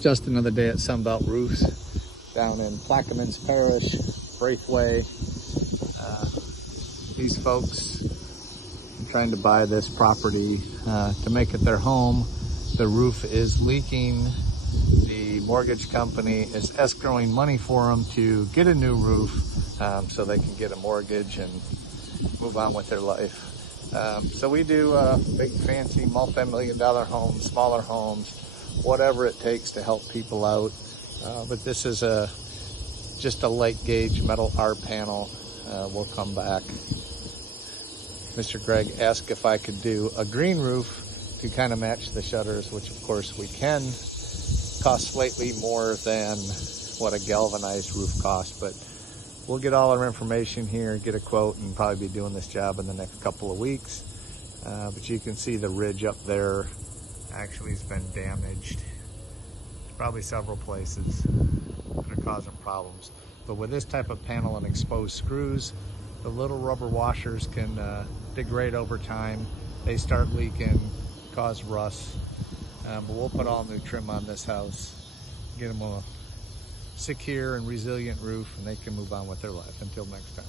Just another day at Sunbelt Roofs down in Plaquemines Parish Breakway. These folks are trying to buy this property to make it their home. The roof is leaking. The mortgage company is escrowing money for them to get a new roof so they can get a mortgage and move on with their life. So we do big fancy multi-million-dollar homes, smaller homes, whatever it takes to help people out. But this is just a light gauge metal R panel. We'll come back. Mr. Greg asked if I could do a green roof to kind of match the shutters, which of course we can. Cost slightly more than what a galvanized roof costs, but we'll get all our information here, get a quote, and probably be doing this job in the next couple of weeks. But you can see the ridge up there actually has been damaged. Probably several places that are causing problems. But with this type of panel and exposed screws, the little rubber washers can degrade over time. They start leaking, cause rust. But we'll put all new trim on this house, get them a secure and resilient roof, and they can move on with their life. Until next time.